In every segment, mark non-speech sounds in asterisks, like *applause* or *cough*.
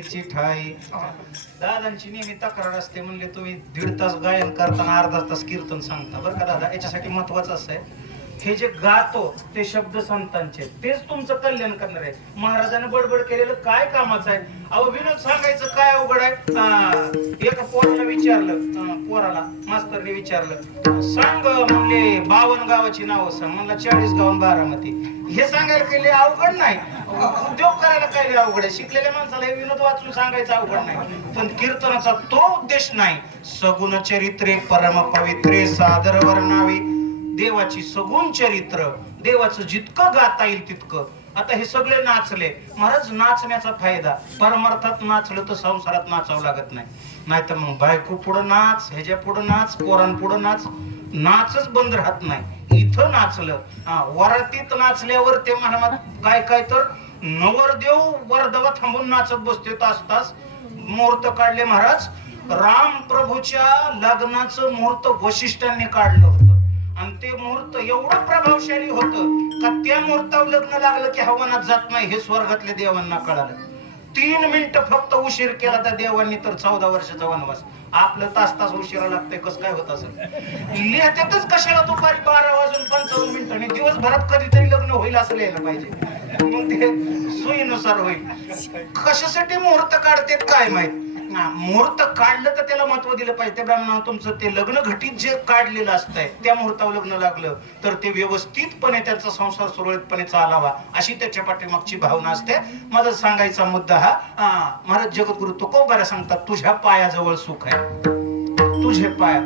ठेवी ठाई. दादांची नेहमी तक्रार असते म्हणले तुम्ही दीड तास गायन करताना अर्धा तास कीर्तन सांगता. बरं का दादा? याच्यासाठी महत्वाचं असं आहे. हे जे गातो ते शब्द संतांचे तेच तुमचं कल्याण करणार आहे. महाराजाने बडबड केलेलं काय कामाचं आहे? अहो विनोद सांगायचं काय अवघड आहे? अं, एका पोराला विचारलं. पोराला मास्तरने विचारलं. सांग म्हणले बावन गावाची नावं सांग. म्हणला चाळीस गावन बारामती. हे सांगायला काही लय अवघड नाही. उद्योग करायला काही लय अवघड आहे. शिकलेल्या माणसाला हे विनोद वाचून सांगायचं अवघड नाही. पण कीर्तनाचा तो उद्देश नाही. सगुण चरित्रे परम पवित्रे सादर वर्णावी. देवाची सगुण चरित्र देवाचं जितकं गाता येईल तितकं. आता हे सगळे नाचले. महाराज नाचण्याचा फायदा. परमार्थात नाचलं तर संसारात नाचावं लागत नाही. नाहीतर मग बायको पुढं नाच ह्याच्या पुढं नाच पोरां पुढं नाच. नाचच बंद राहत नाही. इथं नाचलं. हा वरातीत नाचल्यावर ते म्हणा काय काय तर नवरदेव वरदवा थांबून नाचत बसते तास तास. मुहूर्त काढले महाराज. राम प्रभूच्या लग्नाचं मुहूर्त वशिष्ठांनी काढलं होतं. आणि ते मुहूर्त एवढं प्रभावशाली होतं का त्या मुहूर्तावर लग्न लागलं की हवानात जात नाही हे स्वर्गातल्या देवांना कळालं. तीन मिनिट फक्त उशीर केला त्या देवांनी तर चौदा वर्षाचा वनवास. आपलं तास तास उशिरा लागतंय कसं काय होत असं लिहित्यातच कशाला दुपारी बारा वाजून पंचावन्न मिनिटं आणि दिवसभरात कधीतरी लग्न होईल असं लिहायला पाहिजे. मग ते सोयीनुसार होईल. कशासाठी मुहूर्त काढते काय माहीत? ना मुहूर्त काढलं तर त्याला महत्त्व दिलं पाहिजे. त्या ब्राह्मणानं तुमचं ते लग्न घटित जे काढलेलं असतंय त्या मुहूर्तावर लग्न लागलं तर ते व्यवस्थितपणे त्यांचा संसार सुरळीतपणे चालावा अशी त्याच्या पाठीमागची भावना असते. माझा सांगायचा मुद्दा हा हा, महाराज जगद्गुरु तुकोबाऱ्या सांगतात? तुझ्या पायाजवळ सुख आहे. तुझे पाय.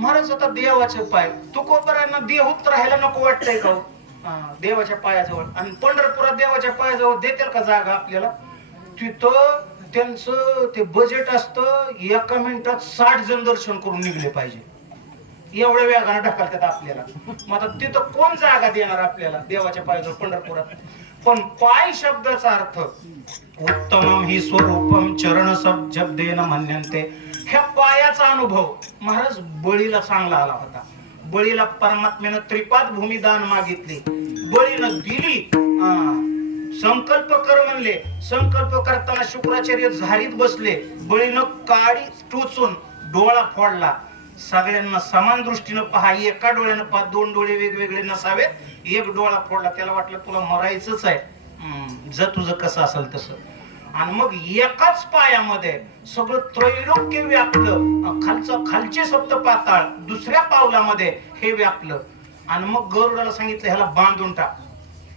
महाराज आता देवाचे पाय. तुकोबाऱ्यांना देहूत राहायला नको वाटतंय का हो? देवाच्या पायाजवळ. आणि पंढरपुरात देवाच्या पायाजवळ देतील का जागा आपल्याला? तिथं त्यांचं ते बजेट असतं एका मिनिटात साठ जण दर्शन करून निघले पाहिजे. एवढ्या वेगाने ढकलतात आपल्याला. मग आता तिथं कोण जागा देणार आपल्याला? देवाच्या पायाजवळ पंढरपुरात. पण पाय शब्दाचा अर्थ उत्तमम ही स्वरूपम चरण सब जब्देन म्हणते ह्या पायाचा अनुभव महाराज बळीला चांगला आला होता. बळीला परमात्म्यानं त्रिपाद भूमी दान मागितली. बळीनं दिली. आ, संकल्प कर म्हणले. संकल्प करताना शुक्राचार्य झारीत बसले. बळीनं काळी टोचून डोळा फोडला. सगळ्यांना समान दृष्टीनं पहा. एका डोळ्यानं पहा. दोन डोळे वेगवेगळे नसावेत. एक डोळा फोडला. त्याला वाटलं तुला मरायचंच आहे. हम्म, तुझं कसं असेल तसं. आणि मग एकाच पायामध्ये सगळं त्रैलोक्य व्यापलं. खालचं खालचे सप्त पाताळ दुसऱ्या पावलामध्ये हे व्यापलं. आणि मग गरुडाला सांगितलं ह्याला बांधून टाक.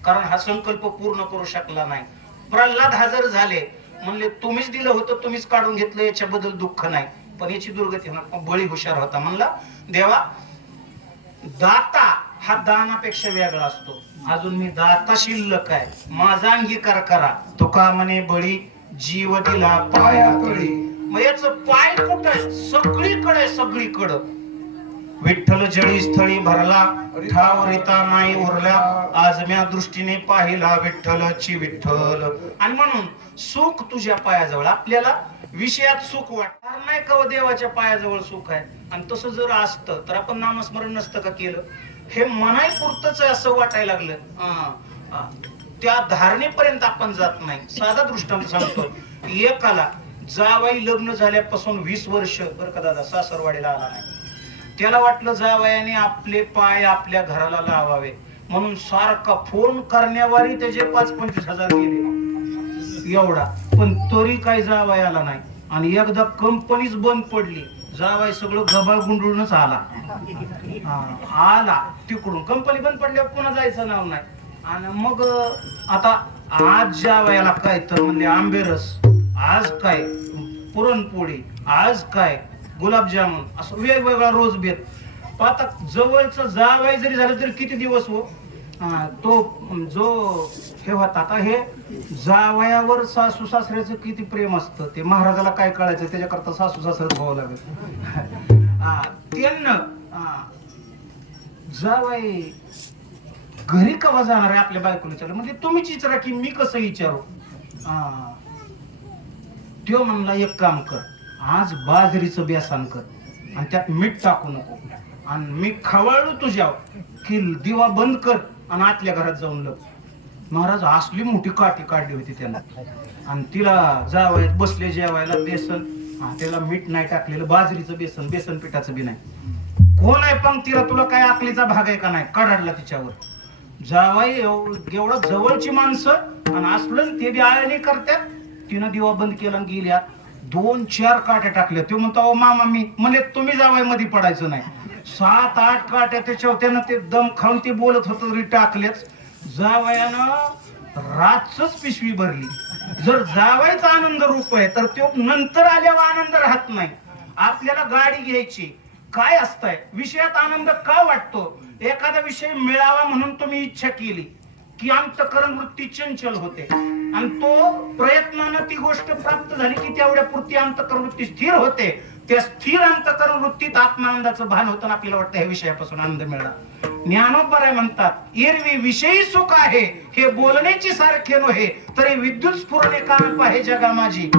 कारण हा संकल्प पूर्ण करू शकला नाही. प्रल्हाद हजर झाले. म्हणले तुम्हीच दिलं होतं तुम्हीच काढून घेतलं याच्याबद्दल दुःख नाही. पण याची दुर्गती होणार. बळी हुशार होता. म्हणला देवा दाता हा दानापेक्षा वेगळा असतो. अजून मी दाता शिल्लक आहे. माझा अंगीकार करा. तुका म्हणे बळी जीव दिला पाया मग याच पाय कुठं सगळीकडे सगळीकडं. विठ्ठल जळी स्थळी भरला ठाव रिता नाही उरला आज म्या दृष्टीने पाहिला विठ्ठलची विठ्ठल. आणि म्हणून सुख तुझ्या पायाजवळ आपल्याला विषयात सुख वाटणार नाही का हो देवाच्या पायाजवळ सुख आहे? आणि तसं जर असतं तर आपण नामस्मरण नसतं का केलं? हे मनाई पुरतच असं वाटायला लागलं. त्या धारणेपर्यंत आपण जात नाही. साधा दृष्टांत सांगतो. एकाला जावाई लग्न झाल्यापासून वीस वर्ष. बरं का दादा सासरवाडीला आला नाही. त्याला वाटलं जावयाने आपले पाय आपल्या घराला लावावे. म्हणून सारखा फोन करण्यावारी त्याचे पाच पंचवीस हजार गेले. एवढा. पण तरी काय जावाय आला नाही. आणि एकदा कंपनीच बंद पडली. जावाय सगळं गबाळ गुंडळूनच आला. आला. तिकडून कंपनी बंद पडल्यावर पुन्हा जायचं नाव नाही. आणि मग आता आज जावयाला काय तर म्हणजे आंबेरस. आज काय? पुरणपोळी. आज काय? गुलाबजामुन असं वेगवेगळा रोज बेत. आता जवळचं जावाय जरी झालं तरी किती दिवस हो? तो जो हे होता आता हे जावयावर सासू सासऱ्याचं किती प्रेम असतं ते महाराजाला काय कळायचं त्याच्याकरता सासू सासऱ्यात व्हावं लागेल. *laughs* त्यांना हा, घरी कवा जाणार आहे आपल्या बायकोला विचारलं? म्हणजे तुम्हीच विचारा की मी कसं विचारू? हा. त्यो म्हणला एक काम कर. आज बाजरीचं बेसन कर. आणि त्यात मीठ टाकू नको. आणि मी खवळलो तुझ्यावर की दिवा बंद कर आणि आतल्या घरात जाऊन लग महाराज असली मोठी काठी काढली होती त्याला आणि तिला जावयात बसले जेवायला बेसन. त्याला मीठ नाही टाकलेलं बाजरीचं बेसन बेसन पिठाचं बी नाही. कोण आहे पण तिला तुला काय आकलीचा भाग आहे का नाही? कडाडला तिच्यावर. जावाई एवढं जवळची माणसं आणि असलं ते बी आळणी करतात तिनं दिवा बंद केला आणि गेल्या. दोन चार काट्या टाकल्या. ते म्हणतो अहो मामा मी म्हणजे तुम्ही जावायमध्ये पडायचं नाही. सात आठ काट्या त्याच्यावर त्यानं ते दम खाऊन ते बोलत होतं तरी टाकलेच जावयानं रातच पिशवी भरली. जर जावायचा आनंद रूप आहे तर तो नंतर आल्यावर आनंद राहत नाही. आपल्याला गाडी घ्यायची. काय असतंय? विषयात आनंद का वाटतो? एखादा विषय मिळावा म्हणून तुम्ही इच्छा केली. की अंतकरण वृत्ती चंचल होते. आणि तो प्रयत्नानं ती गोष्ट प्राप्त झाली की तेवढ्या पुरती अंतकरण वृत्ती स्थिर होते. त्या स्थिर अंतकरण वृत्तीत आत्मानंदाचं भान होतं आपल्याला वाटतं ह्या विषयापासून आनंद मिळाला. ज्ञानोपराय म्हणतात एरवी विषयी सुख आहे हे बोलण्याची सारखे नव्हे तरी विद्युत स्फुरणे कान पाहे जगा माझी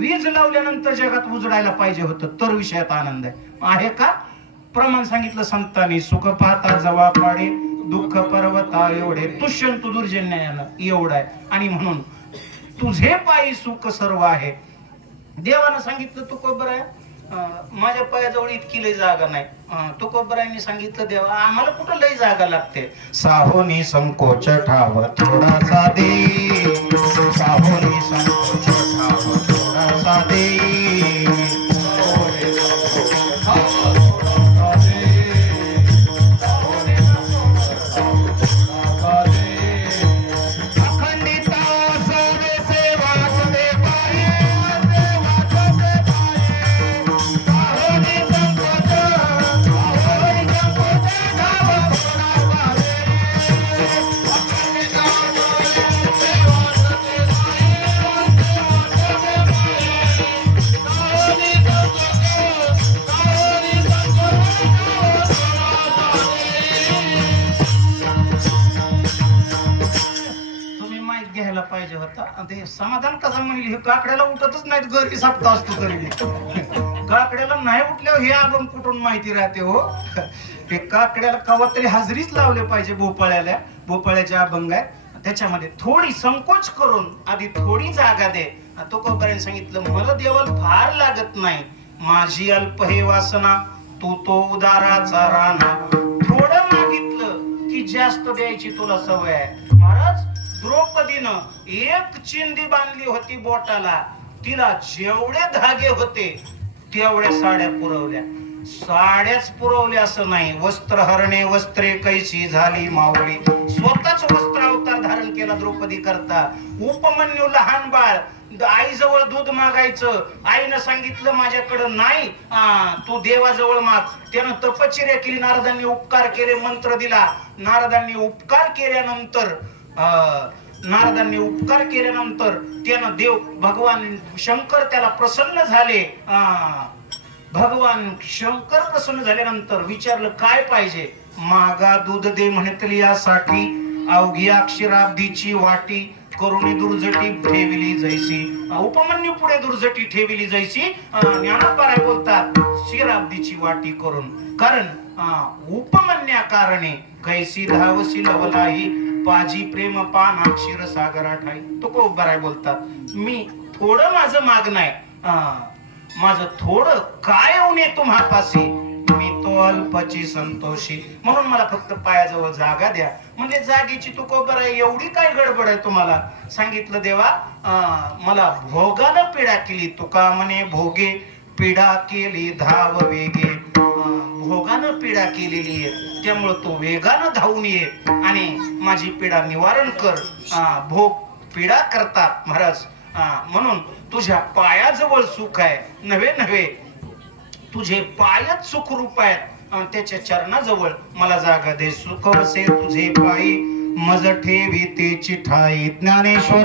वीज लावल्यानंतर जगात उजडायला पाहिजे होतं तर विषयात आनंद आहे. आहे का? प्रमाण सांगितलं संतांनी सुख पाहता जवा पाडे दुःख पर्वता एवढे तुष्यंत दुर्जन्यानं एवढं आहे. आणि म्हणून तुझे पायी सुख सर्व आहे. देवानं सांगितलं तू कोबर आहे माझ्या पायाजवळ इतकी लय जागा नाही. अं, तुकोबरायांनी सांगितलं देवा आम्हाला कुठं लय जागा लागते? साहोनी संकोच ठाव थोडासा दे. साहोनी संकोच ठाव आणि ते समाधान कसं म्हणले हे काकड्याला उठतच नाहीत घरी सापता असतो तरी. काकड्याला नाही उठल्यावर हे आपण कुठून माहिती राहते हो? ते काकड्याला कवा तरी हजरीच लावले पाहिजे भोपाळ्याला भोपाळ्याच्या अभंग आहे त्याच्यामध्ये थोडी संकोच करून आधी थोडी जागा दे. तो कोपर्यंत सांगितलं मला देवल फार लागत नाही. माझी अल्प हे वासना तू तो उदाराचा राणा. थोडं मागितलं की जास्त द्यायची तुला सवय आहे. महाराज द्रौपदीनं एक चिंदी बांधली होती बोटाला. तिला जेवढे धागे होते तेवढ्या साड्या पुरवल्या. साड्याच पुरवल्या असं नाही. वस्त्र हरणे वस्त्रे कैसी झाली मावळी. स्वतःच वस्त्र अवतार धारण केला द्रौपदी करता. उपमन्यू लहान बाळ आईजवळ दूध मागायचं. आईनं सांगितलं माझ्याकडं नाही. तू देवाजवळ माग. त्यानं तपश्चर्या केली. नारदांनी उपकार केले मंत्र दिला. नारदांनी उपकार केल्यानंतर नारदांनी उपकार केल्यानंतर त्यानं देव भगवान शंकर त्याला प्रसन्न झाले. भगवान शंकर प्रसन्न झाल्यानंतर विचारलं काय पाहिजे? मागा दूध दे म्हणतली यासाठी अवघी अक्षराब्दीची वाटी करुणी दुर्जटी ठेविली जैसी. उपमन्यू पुढे दुर्जटी ठेविली जैसी. अं, बोलतात शिराब्दीची वाटी करून. कारण उपमन्या कारणे कैसी धावसी लवलाही पाजी प्रेम पान अक्षर सागरा ठाई तो को बराय बोलतात. मी थोडं माझं मागणं आहे. अं, माझं थोडं काय उणे तुम्हापाशी मी तो अल्पची संतोषी. म्हणून मला फक्त पायाजवळ जागा द्या. म्हणजे जागेची तू कोबर आहे. एवढी काय गडबड आहे तुम्हाला? सांगितलं देवा. अं, मला भोगानं पिढा केली. तुका म्हणे भोगे. पिढा केली धाव वेगे. भोगानं पिढा केलेली आहे. त्यामुळं तो वेगानं धावून ये आणि माझी पिढा निवारण कर. भोग पिढा करतात महाराज. म्हणून तुझ्या पायाजवळ सुख आहे. नव्हे नव्हे. तुझे पायच सुखरूप आहेत. त्याच्या चरणाजवळ मला जागा दे. सुखवसे तुझे पायी. मज ठेवी ते चिठाई. ज्ञानेश्वर